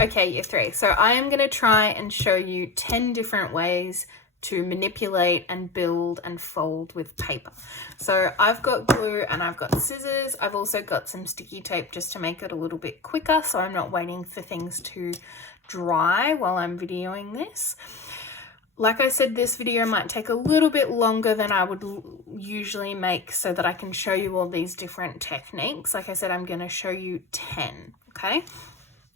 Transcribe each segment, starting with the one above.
Okay, year 3. So I am going to try and show you 10 different ways to manipulate and build and fold with paper. So I've got glue and I've got scissors. I've also got some sticky tape just to make it a little bit quicker, so I'm not waiting for things to dry while I'm videoing this. Like I said, this video might take a little bit longer than I would usually make so that I can show you all these different techniques. Like I said, I'm going to show you 10, okay?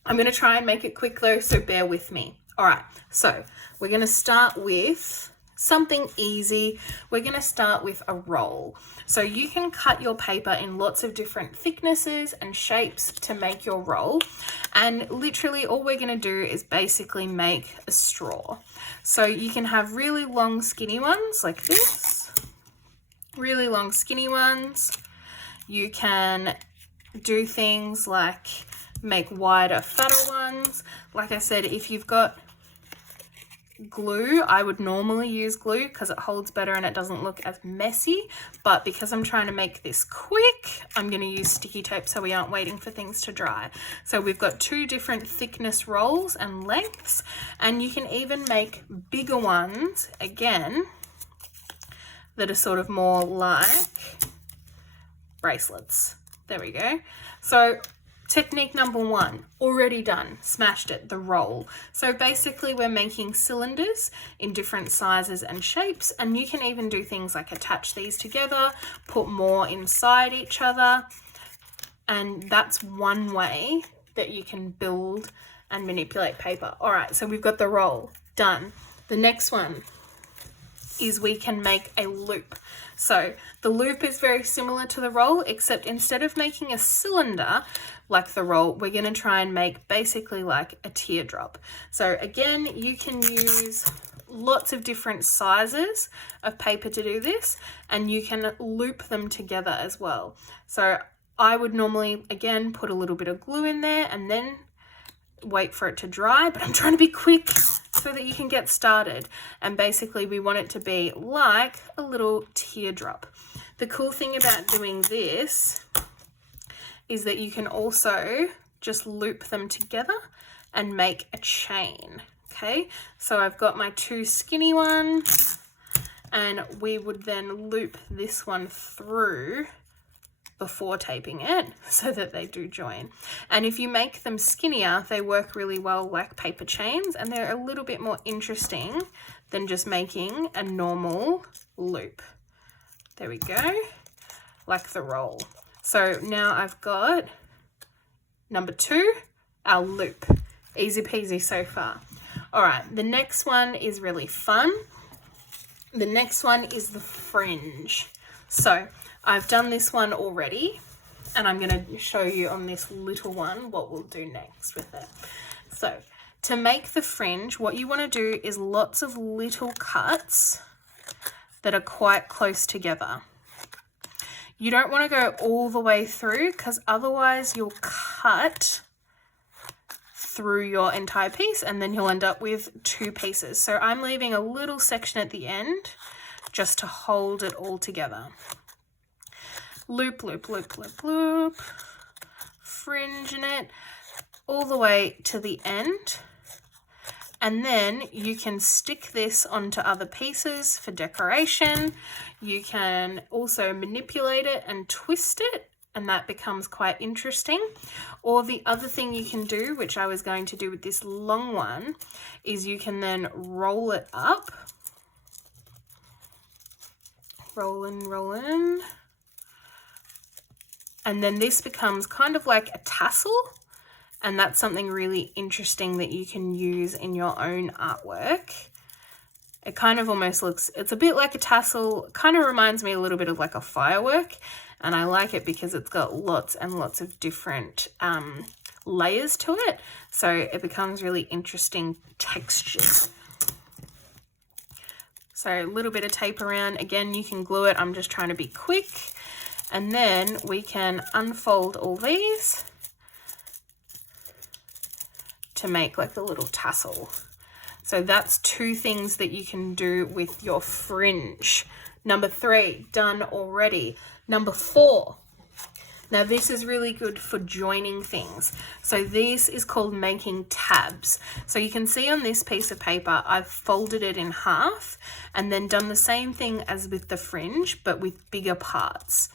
I'm going to try and make it quick though, so bear with me. All right, so we're going to start with something easy. We're going to start with a roll. So you can cut your paper in lots of different thicknesses and shapes to make your roll. And literally all we're going to do is basically make a straw. So you can have really long skinny ones like this, really long skinny ones. You can do things like make wider, fatter ones. Like I said, if you've got glue, I would normally use glue because it holds better and it doesn't look as messy, but because I'm trying to make this quick, I'm going to use sticky tape so we aren't waiting for things to dry. So we've got 2 different thickness rolls and lengths, and you can even make bigger ones again that are sort of more like bracelets. There we go. So technique number 1, already done, smashed it, the roll. So basically we're making cylinders in different sizes and shapes, and you can even do things like attach these together, put more inside each other, and that's one way that you can build and manipulate paper. All right, so we've got the roll, done. The next one is we can make a loop. So the loop is very similar to the roll, except instead of making a cylinder like the roll, we're going to try and make basically like a teardrop. So again, you can use lots of different sizes of paper to do this, and you can loop them together as well. So I would normally, again, put a little bit of glue in there and then wait for it to dry, but I'm trying to be quick so that you can get started. And basically we want it to be like a little teardrop. The cool thing about doing this is that you can also just loop them together and make a chain. Okay, so I've got my 2 skinny ones, and we would then loop this one through before taping it so that they do join. And if you make them skinnier, they work really well like paper chains, and they're a little bit more interesting than just making a normal loop. There we go, like the roll. So now I've got number 2, our loop. Easy peasy so far. All right, the next one is really fun. The next one is the fringe. So I've done this one already, and I'm going to show you on this little one what we'll do next with it. So to make the fringe, what you want to do is lots of little cuts that are quite close together. You don't want to go all the way through because otherwise you'll cut through your entire piece and then you'll end up with 2 pieces. So I'm leaving a little section at the end just to hold it all together. Loop, loop, loop, loop, loop, fringe in it all the way to the end. And then you can stick this onto other pieces for decoration. You can also manipulate it and twist it, and that becomes quite interesting. Or the other thing you can do, which I was going to do with this long one, is you can then roll it up. Roll in. And then this becomes kind of like a tassel. And that's something really interesting that you can use in your own artwork. It kind of almost looks, it's a bit like a tassel, kind of reminds me a little bit of like a firework. And I like it because it's got lots and lots of different layers to it. So it becomes really interesting texture. So a little bit of tape around. Again, you can glue it. I'm just trying to be quick. And then we can unfold all these to make like the little tassel. So that's 2 things that you can do with your fringe. Number 3, done already. Number 4, Now this is really good for joining things. So this is called making tabs. So you can see on this piece of paper, I've folded it in half and then done the same thing as with the fringe, but with bigger parts.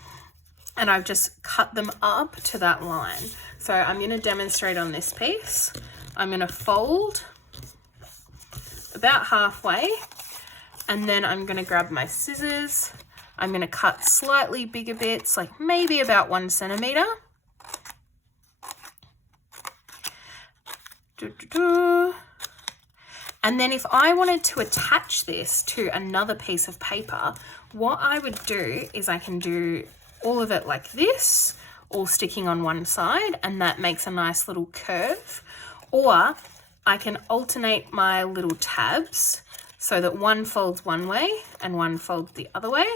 And I've just cut them up to that line. So I'm going to demonstrate on this piece. I'm going to fold about halfway, and then I'm going to grab my scissors. I'm going to cut slightly bigger bits, like maybe about 1 centimeter. And then if I wanted to attach this to another piece of paper, what I would do is I can do all of it like this, all sticking on one side, and that makes a nice little curve. Or I can alternate my little tabs so that one folds one way and one folds the other way.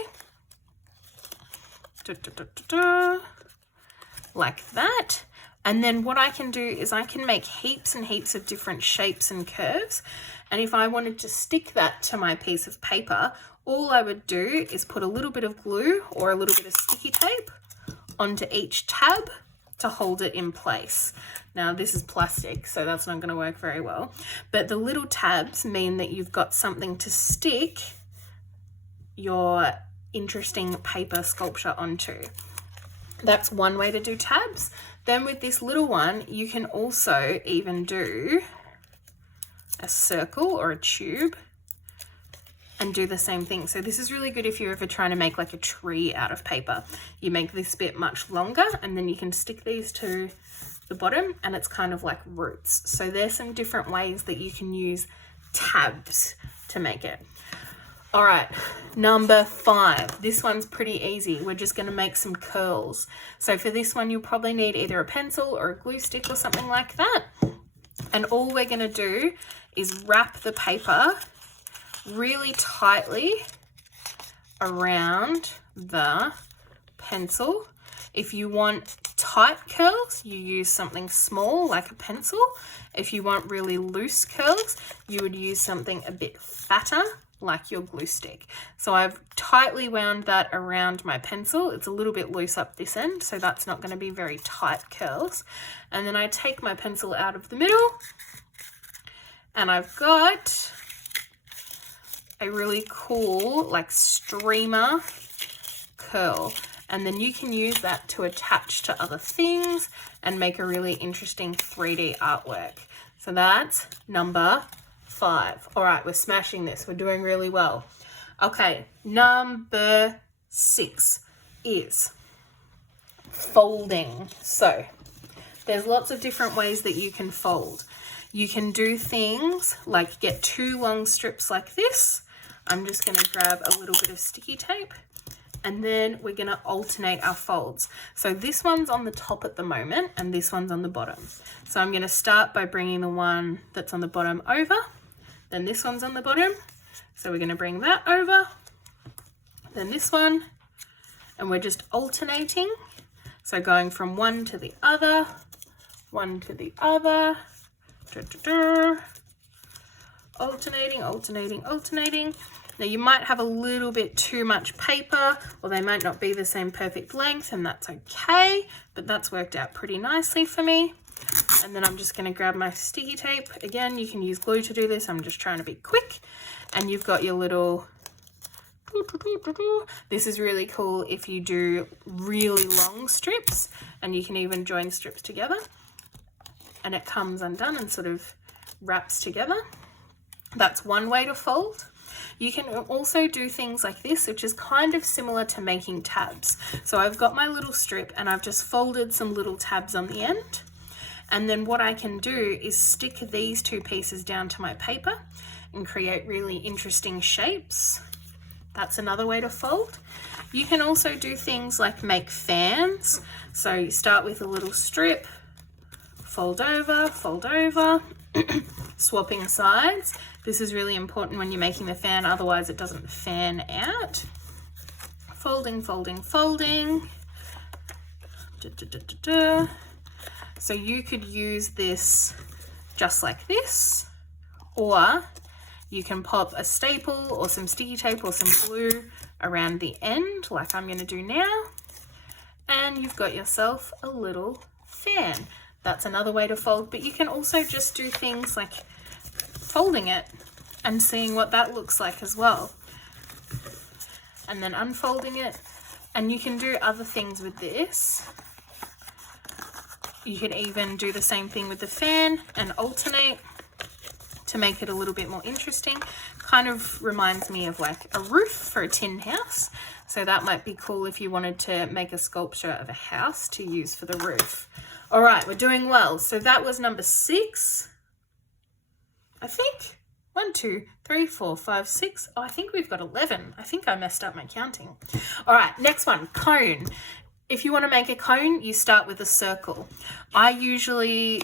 Like that. And then what I can do is I can make heaps and heaps of different shapes and curves. And if I wanted to stick that to my piece of paper, all I would do is put a little bit of glue or a little bit of sticky tape onto each tab to hold it in place. Now this is plastic, so that's not going to work very well. But the little tabs mean that you've got something to stick your interesting paper sculpture onto. That's one way to do tabs. Then with this little one, you can also even do a circle or a tube and do the same thing. So this is really good if you're ever trying to make like a tree out of paper. You make this bit much longer and then you can stick these to the bottom and it's kind of like roots. So there's some different ways that you can use tabs to make it. All right, number 5. This one's pretty easy. We're just going to make some curls. So for this one, you'll probably need either a pencil or a glue stick or something like that. And all we're going to do is wrap the paper really tightly around the pencil. If you want tight curls, you use something small like a pencil. If you want really loose curls, you would use something a bit fatter like your glue stick. So I've tightly wound that around my pencil. It's a little bit loose up this end, so that's not going to be very tight curls. And then I take my pencil out of the middle and I've got a really cool like streamer curl. And then you can use that to attach to other things and make a really interesting 3D artwork. So that's number 5. All right, we're smashing this. We're doing really well. Okay, number 6 is folding. So there's lots of different ways that you can fold. You can do things like get 2 long strips like this. I'm just going to grab a little bit of sticky tape and then we're going to alternate our folds. So this one's on the top at the moment and this one's on the bottom. So I'm going to start by bringing the one that's on the bottom over. Then this one's on the bottom. So we're going to bring that over. Then this one. And we're just alternating. So going from one to the other. One to the other. Alternating, alternating, alternating. Now you might have a little bit too much paper or they might not be the same perfect length and that's okay. But that's worked out pretty nicely for me. And then I'm just going to grab my sticky tape. Again, you can use glue to do this. I'm just trying to be quick. And you've got your little... This is really cool if you do really long strips. And you can even join strips together. And it comes undone and sort of wraps together. That's one way to fold. You can also do things like this, which is kind of similar to making tabs. So I've got my little strip and I've just folded some little tabs on the end. And then what I can do is stick these 2 pieces down to my paper and create really interesting shapes. That's another way to fold. You can also do things like make fans. So you start with a little strip, fold over, swapping sides. This is really important when you're making the fan, otherwise it doesn't fan out. Folding, folding, folding. So you could use this just like this, or you can pop a staple or some sticky tape or some glue around the end like I'm going to do now. and you've got yourself a little fan. That's another way to fold, but you can also just do things like folding it and seeing what that looks like as well. And then unfolding it, and you can do other things with this. You can even do the same thing with the fan and alternate to make it a little bit more interesting. Kind of reminds me of like a roof for a tin house. So that might be cool if you wanted to make a sculpture of a house to use for the roof. All right, we're doing well. So that was number 6, I think. 1, 2, 3, 4, 5, 6. Oh, I think we've got 11. I think I messed up my counting. All right, next one, cone. If you want to make a cone, you start with a circle. I usually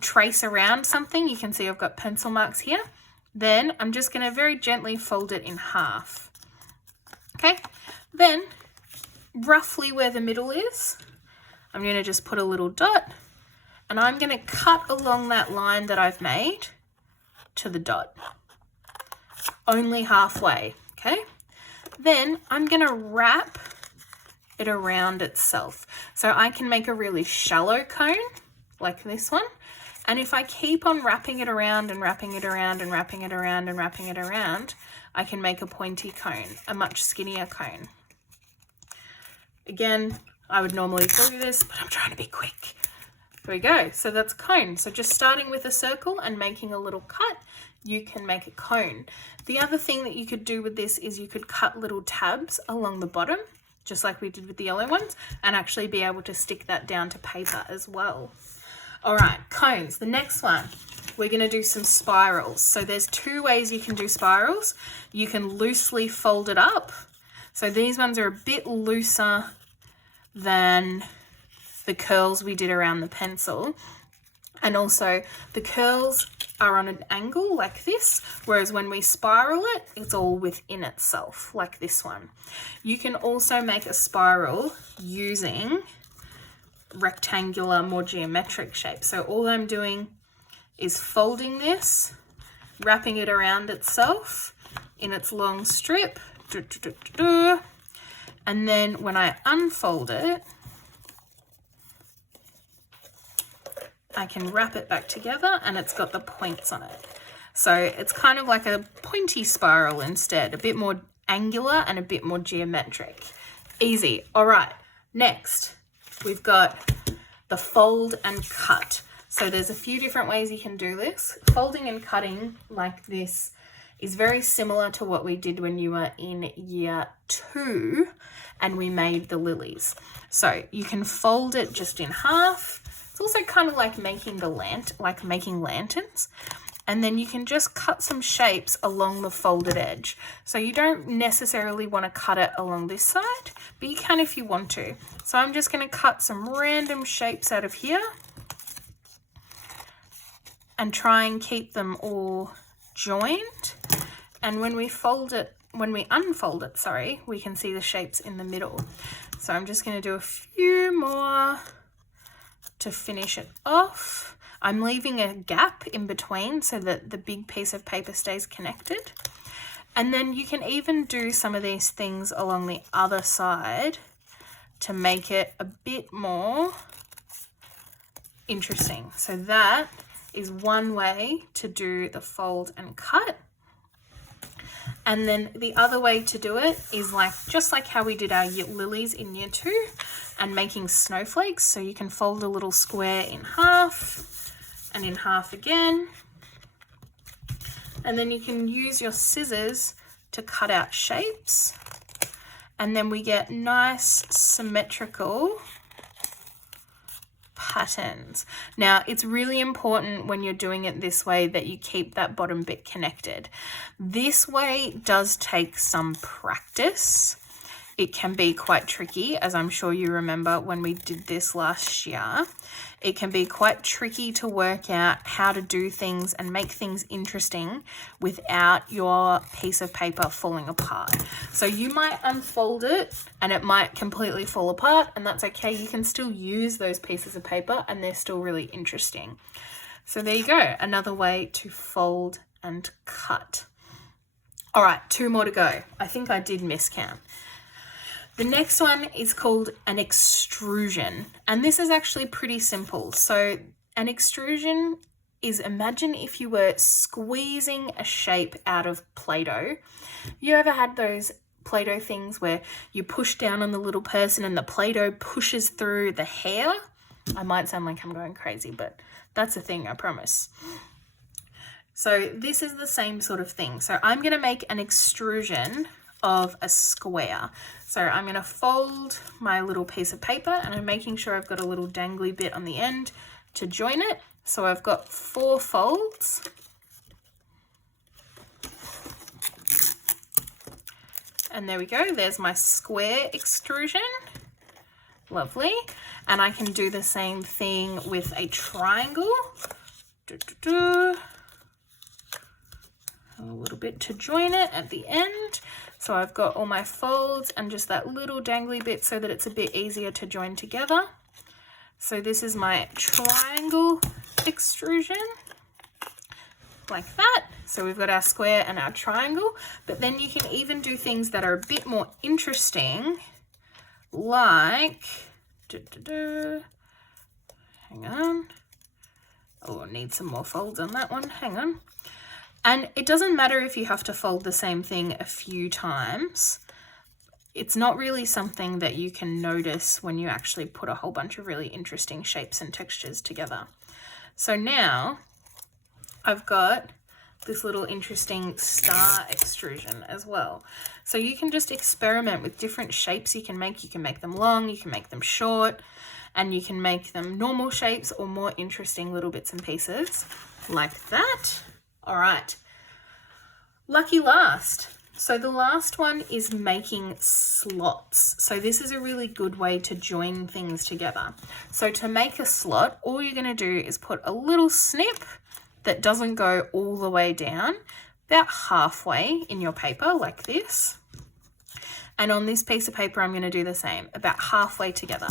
trace around something. You can see I've got pencil marks here. Then I'm just going to very gently fold it in half. Okay, then roughly where the middle is, I'm going to just put a little dot, and I'm going to cut along that line that I've made to the dot, only halfway. Okay, then I'm going to wrap it around itself. So I can make a really shallow cone like this one. And if I keep on wrapping it around and wrapping it around and wrapping it around and wrapping it around, I can make a pointy cone, a much skinnier cone. Again, I would normally do this, but I'm trying to be quick. There we go. So that's cone. So just starting with a circle and making a little cut, you can make a cone. The other thing that you could do with this is you could cut little tabs along the bottom, just like we did with the yellow ones, and actually be able to stick that down to paper as well. All right, cones. The next one, we're going to do some spirals. So there's 2 ways you can do spirals. You can loosely fold it up. So these ones are a bit looser than the curls we did around the pencil. And also the curls are on an angle like this, whereas when we spiral it, it's all within itself, like this one. You can also make a spiral using rectangular, more geometric shapes. So all I'm doing is folding this, wrapping it around itself in its long strip, and then when I unfold it, I can wrap it back together and it's got the points on it. So it's kind of like a pointy spiral instead, a bit more angular and a bit more geometric. Easy. All right, next we've got the fold and cut. So there's a few different ways you can do this. Folding and cutting like this is very similar to what we did when you were in year 2 and we made the lilies. So you can fold it just in half. It's also kind of like making making lanterns. And then you can just cut some shapes along the folded edge. So you don't necessarily want to cut it along this side, but you can if you want to. So I'm just going to cut some random shapes out of here and try and keep them all joined. And when we unfold it, sorry, we can see the shapes in the middle. So I'm just going to do a few more to finish it off. I'm leaving a gap in between so that the big piece of paper stays connected. And then you can even do some of these things along the other side to make it a bit more interesting. So that is one way to do the fold and cut. And then the other way to do it is just like how we did our lilies in year 2 and making snowflakes. So you can fold a little square in half and in half again. And then you can use your scissors to cut out shapes. And then we get nice symmetrical patterns. Now, it's really important when you're doing it this way that you keep that bottom bit connected. This way does take some practice. It can be quite tricky, as I'm sure you remember when we did this last year. It can be quite tricky to work out how to do things and make things interesting without your piece of paper falling apart. So you might unfold it and it might completely fall apart, and that's okay. You can still use those pieces of paper and they're still really interesting. So there you go, another way to fold and cut. All right, 2 more to go. I think I did miscount. The next one is called an extrusion, and this is actually pretty simple. So an extrusion is, imagine if you were squeezing a shape out of Play-Doh. You ever had those Play-Doh things where you push down on the little person and the Play-Doh pushes through the hair? I might sound like I'm going crazy, but that's a thing, I promise. So this is the same sort of thing. So I'm going to make an extrusion of a square. So I'm going to fold my little piece of paper, and I'm making sure I've got a little dangly bit on the end to join it. So I've got 4 folds. And there we go. There's my square extrusion. Lovely. And I can do the same thing with a triangle. A little bit to join it at the end. So I've got all my folds and just that little dangly bit so that it's a bit easier to join together. So this is my triangle extrusion, like that. So we've got our square and our triangle, but then you can even do things that are a bit more interesting, like, hang on. Oh, I need some more folds on that one, hang on. And it doesn't matter if you have to fold the same thing a few times. It's not really something that you can notice when you actually put a whole bunch of really interesting shapes and textures together. So now I've got this little interesting star extrusion as well. So you can just experiment with different shapes you can make. You can make them long, you can make them short, and you can make them normal shapes or more interesting little bits and pieces like that. All right, lucky last. So the last one is making slots. So this is a really good way to join things together. So to make a slot, all you're going to do is put a little snip that doesn't go all the way down, about halfway in your paper like this. And on this piece of paper, I'm going to do the same, about halfway together.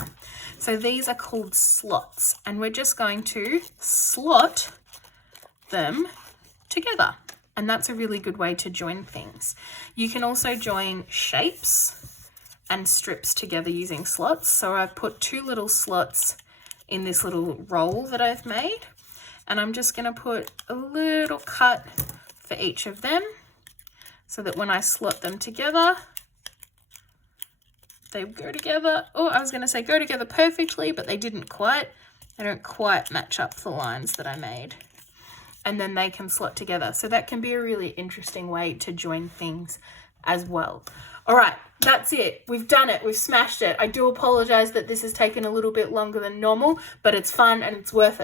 So these are called slots, and we're just going to slot them together. And that's a really good way to join things. You can also join shapes and strips together using slots. So I've put 2 little slots in this little roll that I've made, and I'm just going to put a little cut for each of them so that when I slot them together, they go together. Oh, I was going to say go together perfectly, but they didn't quite. They don't quite match up the lines that I made. And then they can slot together. So that can be a really interesting way to join things as well. All right, that's it. We've done it. We've smashed it. I do apologize that this has taken a little bit longer than normal, but it's fun and it's worth it.